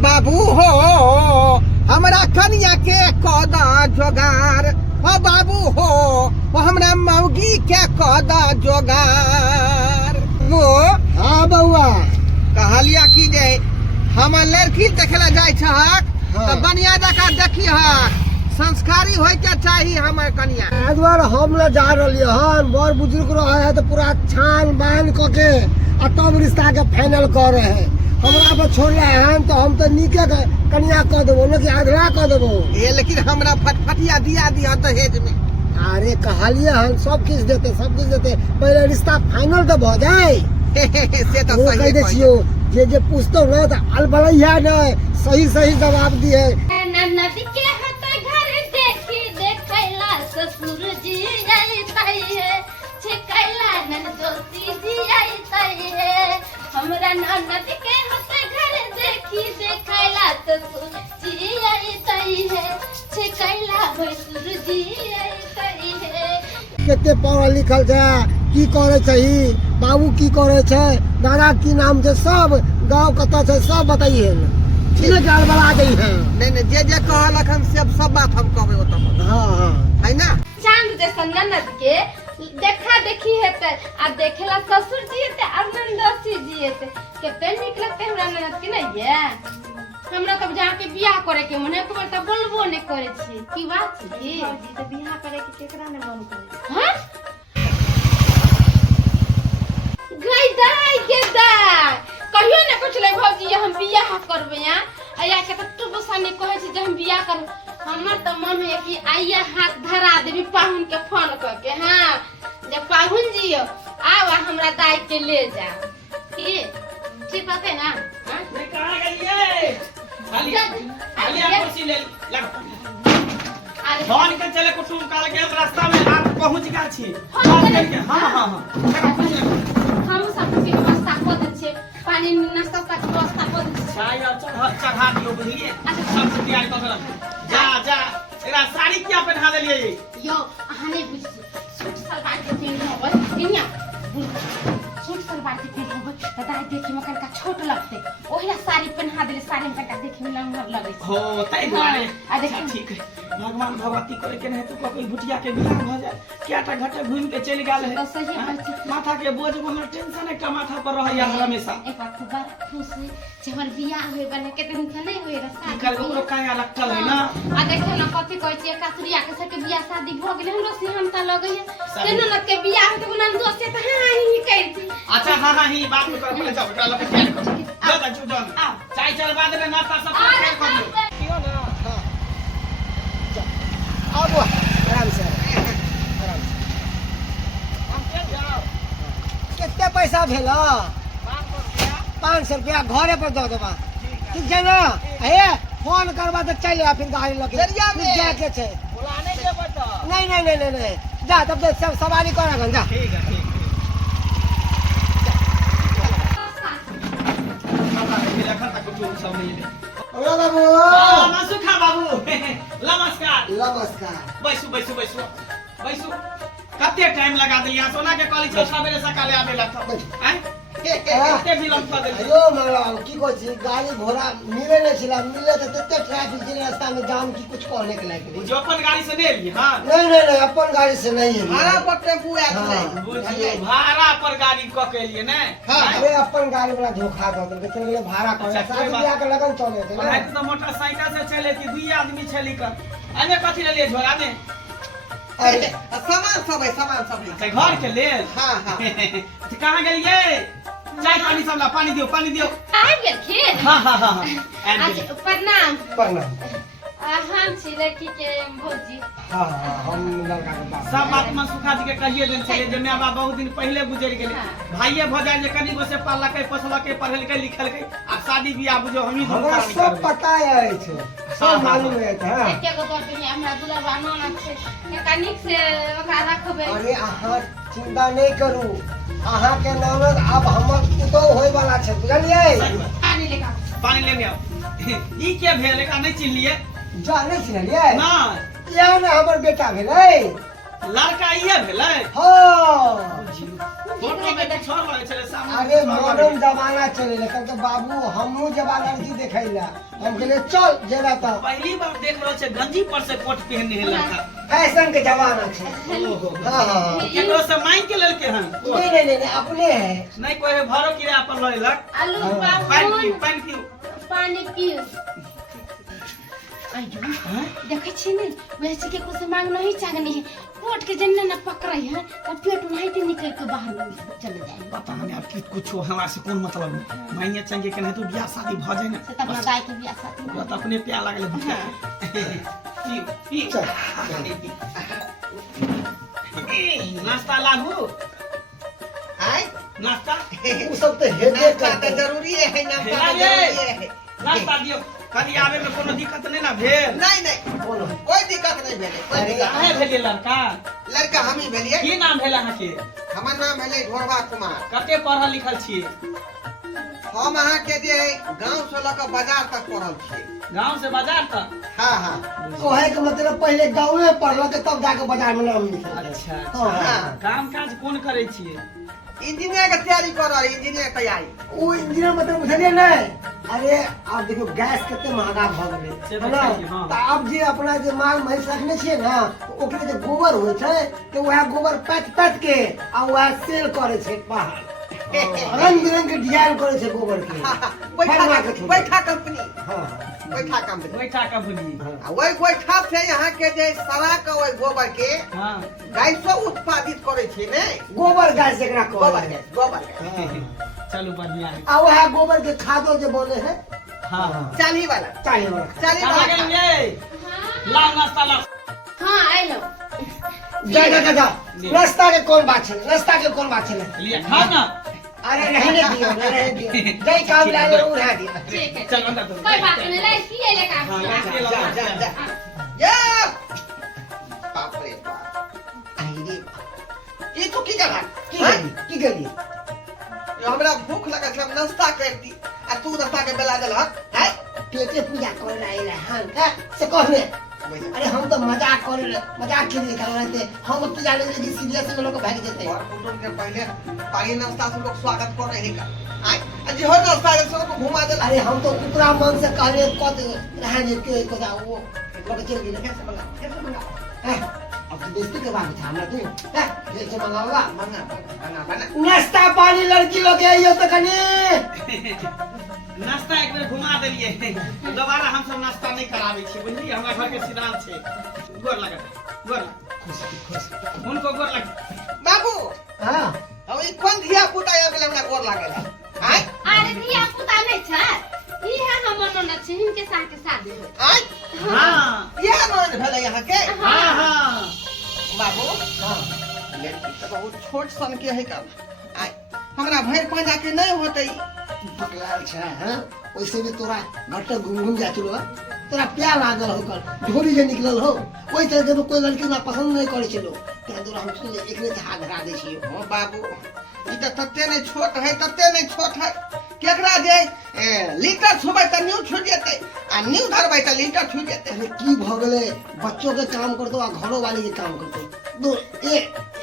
बाबू हो हमरा कन्या के कदा जोगार, हो बाबू हो हमरा मौगी के कदा जोगार। वो हाँ बउआ कहलिया कि जे हम लड़की देखेला जाय छहक तो बढ़िया जगह देखिहक, संस्कारी होय के चाहिए हमर कन्या। एहि दुआरे हम ले जा रही हन, बड़ बुजुर्ग रहे है तो पूरा छान बान क के आ तब रिश्ता के फाइनल कर रहे हैं। हमरा पर छोड़ रहे हैं तो हम तो नीके कन्या कह देबो न कि आधरा कह देबो। ये लेकिन हमरा फटफटिया दिया दिया दहेज में। अरे कहलिए हम सब कुछ देते, सब कुछ देते, पहले रिश्ता फाइनल तो भ जाए। से तो वो सही कह दे छियो जे पूछतो न त अलबलैया न सही सही जवाब दिए। नदी के हत घर देखी देखैला ससुर जी आई तई है, छिकैला नन जोशी जी आई तई है। हमरा नदी के हत घर देखी देखैला ससुर जी आई तई है, छिकैला भसुर जी आई तई है। केते पढ़ल लिखल छै, की करे छही, बाबू की करे छै, दादा की नाम छै, सब गांव कतऽ छै सब बताइए न। ठीक है बना दई है। नहीं जे कहलक हम सब बात हम कहबे ओतऽ। हां हां है ना। चांद जैसा ननद के देखा देखी हेते आ देखेला ससुर जी हेते और नंदोसी जी हेते, केते निक लगते हमरा ननद के नहीं है। हमरा तब जाके बियाह करे के मन है, एक बार त बोलबो नहीं करे छी। की बात छी जी तो बियाह करे के केकरा ने मन करे। हां गई दाई के दाई कहियो ने कुछ ले भौजी हम बियाह करबे या आया के तो बसाने कहे छी जे हम बियाह करब। हमर त मन है कि आइया हाथ धरा देबी पाहुन के फोन करके। हां जे पाहुन जी आवा हमरा दाई के ले जा। की बात है ना। हां मैं कहां गई खाली कुर्सी ले लग फोन के चले कुटुम काल के रास्ता में आप पहुंच गया छी। हां हां हां हम सब के व्यवस्था कर दे छे, पानी नाश्ता का व्यवस्था कर दे छे। चाय और चढ़ा दियो बुझलिए, सब तैयार कर के जा जा। एरा साड़ी क्या पहना देलिए यो अहाँ नहीं बुझ सूट सलवार के पहन होबे इनिया सूट सलवार के पहन होबे त दाई देखे में कनका छोट लगते, ओहिला साड़ी पहना देले, साड़ी में कनका देखे में लंगर लगे छे। हो तै दुआरे आ देख ठीक है। भगवान भगवती करे के नहीं तो कोई भुटिया के बियाह भ जाए, केटा घटे घूम के चल गेल है। तो सही बात छै। माथा के बोझ में टेंशन एक माथा पर रह या हमेशा। एक बात बड़ा खुश है जे हमर बियाह होय बने के दिन से नहीं होय रसा कल ओकरो काया लगतल है ना। आ देखो ना कथि कहै छी कातुरिया के सबके बियाह शादी भ गेले, हमरो सिहनता लगै है तेना न के बियाह होते बना दोस्त से त हां ही करती। अच्छा हां हां ही बात में कर पहले जाओ एकरा लगे तैयार कर जा जा जन चाय चलवा देबे नाश्ता सब तैयार कर दियो। कियो ना। हां अब आराम से आराम से। हम चल जाओ। कितने पैसा भेला? 500 रुपया घरे पर दे देबा। ठीक है ना। हे फोन करबा तो चल आ, फिर गाड़ी लगे जरिया में जाके छै। बुलाने के बता। नहीं जा तब देख सब सवारी करा जा। ठीक है ठीक लखन तक कुछ सब नहीं ले। ओ बाबू नमस्कार बाबू नमस्कार नमस्कार। बैसू बैसू बैसू बैसू। कते टाइम लगा दिलिया सोना के कॉलेज से सवेरे सकाले आबे लगत हैं कते विलंब कर देलिए। अयो मारा की कहै छी, गाड़ी घोड़ा मिले नहीं छिला, मिले तो तते ट्रैफिक के रास्ता में जाम की कुछ कहने के लायक नहीं। जो अपन गाड़ी से ले लिए। हां नहीं अपन गाड़ी से नहीं है। भाड़ा पर टेम्पू आत हाँ। नहीं। बुझिए भाड़ा पर गाड़ी क के लिए ने। हां अरे अपन गाड़ी वाला धोखा दे देलके, चल गेले भाड़ा कर अच्छा, शादी कोई बात- ब्याह के लगन चले थे पढ़ाई ना। तो मोटरसाइकिल से चले थी, दुई आदमी छली कर अने कथि ले लिए झोला में। अरे सामान सब है। अच्छा घर के ले। हां हां कहां गेलिए? चाय पानी सब ला, पानी दियो। आ गेल खेत। हां हां हां हां अच्छा प्रणाम। प्रणाम। हम छी लड़की के भौजी। हाँ हम लड़का के बाप। सब बात में सुखा जी के कहिए देन छले जे माय बाप बहुत दिन पहले गुजर गेले। भाइये भजाए जे कनी गो से पालक के पोसलक के पढ़ल के लिखल के अब शादी बियाह बुझो हम ही हमरा सब पता है सब मालूम है। हां एके गो बात में हमरा दुलाबा नाना छै, मैकेनिक से ओकरा रखबे। अरे अहाँ चिंता नहीं करू, अहाँ के नाम अब हमर पुतो होय वाला छै, बुझलिए। पानी लेने आओ। ई के भेल का नहीं चिन लिए? जाने छिलिए ना या ना हमर बेटा भेलै। लड़का इहे भेलै। हां फोटो में किछो लगे छले सामने अरे मॉडर्न जमाना चले लेकिन तो बाबू हमहू जब लड़की देखैला हम कहले चल जेला तो पहली बार देख रहल छै गंजी पर से कोट पहनने है लड़का फैशन के जमाना छै। हां हां केकरो से मांग के लेलके हन नहीं अपने है नहीं कोई भरो किराया पर लेलक आलू पानी बाबू पियो पानी पियो। अयो देखे छी ने वैसे के कुछ मांग नहीं चाहनी है कोट के जन्ना न पकड़े है तो पेट नहीं ते निकल के बाहर चले जाए। पता नहीं आप कि कुछ हमरा से कोन मतलब नहीं मांगे चंगे के नहीं तो बियाह शादी भ जाए ना से तब ना दाई के बियाह साथी वो तो अपने प्यार लागले भूखा पी नाश्ता लागू आय नाश्ता वो सब तो हेबे नाश्ता तो करते जरूरी है, नाश्ता तो है। जरूरी है। नाश्ता दियो कभी आवे में कोनो दिक्कत नहीं ना भेल नहीं बोलो कोई दिक्कत नहीं भेले, कोई अरे, दिक्कत काहे भेलिए लड़का नहीं। लड़का हम ही भेलिए। की नाम भेल अहाँ के हमर नाम भेले ढोरबा कुमार। कते पढ़ल लिखल छी हम अहाँ के जे गांव से लेकर बाजार तक पढ़ल छी। गांव से बाजार तक हाँ हाँ कहे के मतलब पहले गाँव में पढ़ल के तब जाके बाजार में नाम लिखल। अच्छा हाँ। काम काज कोन करे छिए इंजीनियर के तैयारी कर रहा है, इंजीनियर तैयारी। वो इंजीनियर मतलब बुझलिए नहीं। अरे आप देखो गैस कितने महंगा भ गेलै से है ना देखिए, हाँ। तो आप जे अपना जे माल महिष रखने छिए ना ओकरे जे गोबर होय छै तो वह गोबर पैट के आ वह सेल करे छै बाहर रंग बिरंग के डिजाइन करे छै गोबर के फरमा के छोड़। बैठा कंपनी, हाँ बैठा कंपनी। बैठा कंपनी आ वही बैठा से यहाँ के जे सड़ा के वही गोबर के हां गैसो उत्पादित करे छै ने। गोबर गैस जेकरा गोबर कहै गैस, गोबर गैस। चलो बढ़िया है आ वह गोबर के खादो जे बने है हां चाली वाला, चाहिए वाला चाली कहां वाला। गेल ये ला नाश्ता ला हां आइलो जा रास्ता के कौन बात है रास्ता के कौन बात है लिए खा ना अरे रहने दियो रहने दियो जय काम लागे उड़ा दियो ठीक है चल अंदर तो कोई बात नहीं ले किए ले का हाँ, ले लो, जा, जा, जा। या! बाप रे बाप। आई रे बाप। ई तो की कर की गली हमरा भूख लगा हम नाश्ता करती आ तू नाश्ता के बेला देल है। पेटे पूजा कर रहे हन का से कहने अरे हम तो मजाक कर रहे मजाक के लिए कर रहे थे हम तो जाने लगे कि सीरियस में लोग भाग जाते और कुटुंब के पहले पानी नाश्ता से लोग स्वागत कर रहे का। आय जी हो नाश्ता से सबको घुमा दे। अरे हम तो कुतरा मन से कह रहे कत रहने के को जा वो लोग चल गए कैसे बना अब तो बेइज्जती के बाद था हमरा तू जैसे मंगावा बना नाश्ता पानी लड़की लोग आइयो तो कनी नाश्ता एक बेर घुमा देलिए दोबारा हम सब नाश्ता नहीं करावे छी बुझली हमरा घर के सिद्धांत छै गोर लगा खुश उनको गोर लगा बाबू हां अब ई कोन धिया पुता आबे हमरा गोर लागल है। आय अरे दिया पुता नहीं छ ई है हमर ननद छै इनके साथ के शादी हो आय हां ये नन भेले यहाँ के। हां हां बाबू हां लड़की तो बहुत छोट सन के है का। आय हमरा भैर पांजा के नहीं होतई। पकलाल छ हां वैसे भी तोरा घट घूम जा चलो तोरा प्यार लागल हो कर ढोरी जे निकलल हो ओइ तरह के कोई लड़की ना पसंद नहीं करे छलो तेरा तोरा हम सुन एकरे से हाथ धरा दे छियो ओ बाबू ई तो तत्ते नहीं छोट है, तत्ते नहीं छोट है। केकरा जे लीटर छुबै त न्यू छूट जेतै आ न्यू धरबै त लीटर छूट जेतै। अरे की भ गेले बच्चों के काम करतो आ घरों वाले के काम करतो दो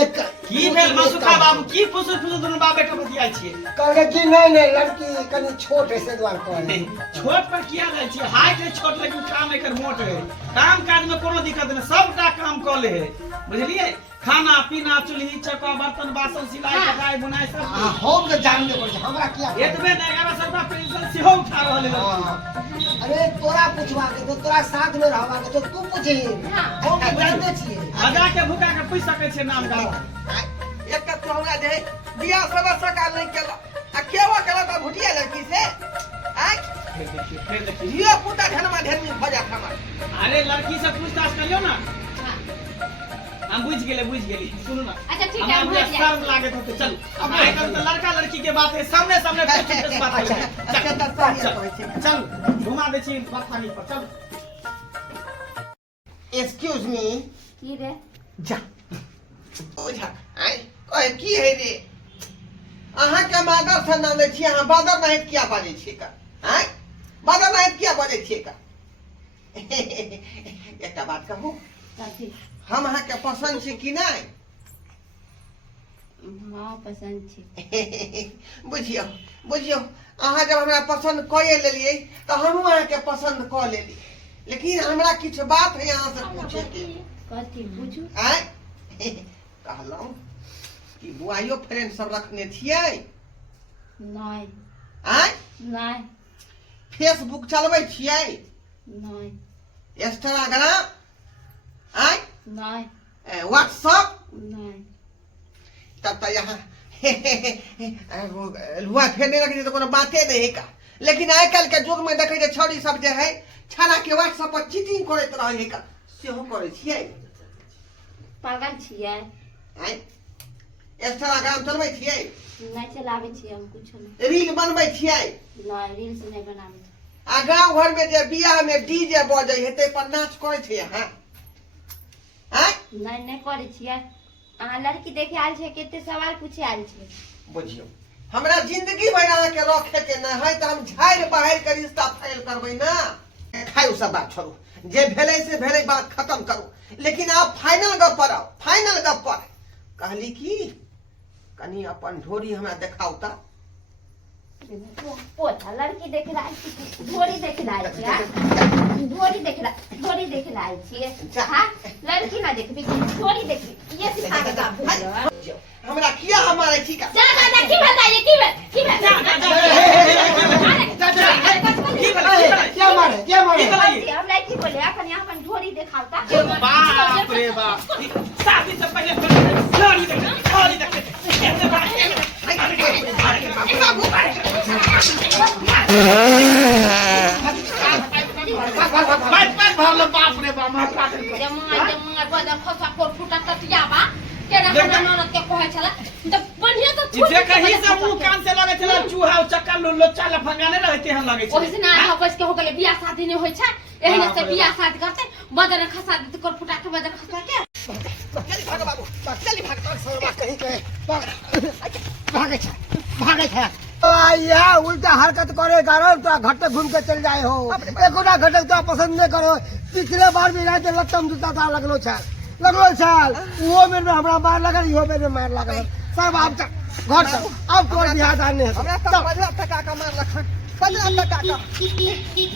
एक की भेल मसुखा बाबू की फुसु फुसु दुनु बाप बेटा बतिया छिए कहले कि नहीं लड़की कनी छोट है से द्वार कहले छोट पर किया जाय छिए हाइट है छोट लेकिन काम एकर मोट है काम काज में कोनो दिक्कत नहीं सबटा काम क ले है बुझलिए खाना पीना चूल्ही चौका बर्तन बासन सिलाई कढ़ाई बुनाई सब आ हम के जान दे पड़े हमरा किया एतबे 1100 रुपया पेंशन सेहो उठा रहल है अरे तोरा पूछवा के तो तोरा साथ में रहवा के तो तू पूछही हम के जानते छिए आजा के भूखा के पूछ सकै छै नाम गाली आय एक तो हमरा जे बियाह सब सकाल नहीं केला आ केवा केला त भुटिया लड़की से। आय फिर देखिए धिया पुता धनमा धर्मी भ जात हमर। अरे लड़की से पूछताछ करियो ना हम बुझ गेली सुनो ना अच्छा ठीक है हमरा हम बुझा हो जाए शर्म लागे तो चल अब आजकल तो लड़का लड़की के बात है सामने सामने face to face बात है अच्छा त सही कहै छै। चल घुमा दे छी बथानी पर चल एक्सक्यूज मी की रे जा ओझा आय कहे की है रे अहाँ के मादर से नाम लै छी अहाँ बादर नहीं किया बाजै छी का। आय बादर नहीं किया बाजै छी का। एकटा बात कहू हम अहाँ के पसंद छी कि नहीं हाँ पसंद छी। बुझियो बुझियो अहाँ जब हमरा पसंद कए लेलिए तो हमहू अहाँ के पसंद क लेली, लेकिन हमरा किछु बात है अहाँ से पूछे के। कथी पूछू? आय कहलौं कि बुआइयो फ्रेंड सब रखने छियै? नहीं आय नहीं फेसबुक चलबै छियै? नहीं इंस्टाग्राम? आय नहीं व्हाट्सएप? नहीं तब तो यहाँ लुआ फेरने रखी तो कोनो बाते नहीं है का। लेकिन आइ काल्हि के युग में देखे छौड़ी सब जे है छाना के व्हाट्सएप पर चीटिंग करैत रहे है का, सेहो करै छियै? पागल छियै? आय इंस्टाग्राम चलबै छियै? नहीं चलावे छियै हम कुछो नहीं। रील बनबै छियै? नहीं रील्स नहीं बनावे छी। आ गाँव घर में जे बियाह में डीजे बजै है ते पर नाच करै छै अहाँ? आय नहीं नहीं करे छियै। अहाँ लड़की देखे आयल छै, केते सवाल पूछे आयल छै। बुझियो हमरा जिंदगी भर अहाँ के रखे के न है तो हम झाड़ बहार के रिश्ता फाइल करबै ना। खाइ सब बात छोड़ू, जे भेलै से भेलै, बात खत्म करू। लेकिन आप फाइनल गप पर आओ, फाइनल गप पर कहली कि कनी अपन ढोरी हमरा देखाउ ता। पोता लड़की देखे आयल छी, ढोरी देखे आयल छी। ढोरी देखे आयल छी। हाँ लड़की ना देखबी, ढोरी देखबी, ये सिखा के काम भेल। हमरा किया हमारे ठीक है? चल दादा की बताइए की बात क्या मारे क्या मारे? हम लड़की बोले अपन यहाँ अपन ढोरी दिखावता। बाप रे बाप, शादी से पहले ढोरी देखे कैसे बात बाप रे बाप जमा बदर खसा कोर फुटा तटियाबा केना हमरा ननद के कहै छला त बढ़िया त छोड़ जे कहीं से मुंह कान से लगे छला चूहा चक्कर लो चाला फंगाने रहते हैं लगे छे। ओहिसे ना हबस के हो गेले बियाह शादी नहीं होय छै, एहने से बियाह शादी करते बदर खसा दे कोर फुटा के बदर खसा के चली भाग बाबू, चली भाग। सरवा कहीं के भागे छै। या उल्टा हरकत करे कारण तो घटे घूम के चल जाए हो। एको ना घटे तो पसंद नहीं करो। पिछले बार भी रात लत्तम जूता था लगलो छाल वो मेरे में हमरा मार लगल, इहो मेरे में मार लगल। सब आप घर से अब कोई बिहार आने हमरा तो 15 टका का मार रखन, 15 टका का।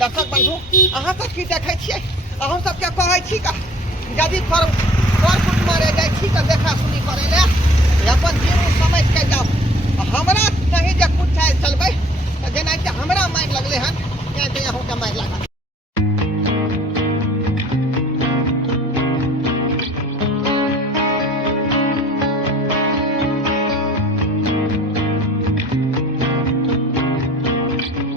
दर्शक बंधु अहाँ सब की देखै छियै? अहाँ सब के कहै छी का यदि कर फुट मारे जाइ छी त देखा सुनी करे ले अपन जीवन समझ के जाओ। हमरा नहीं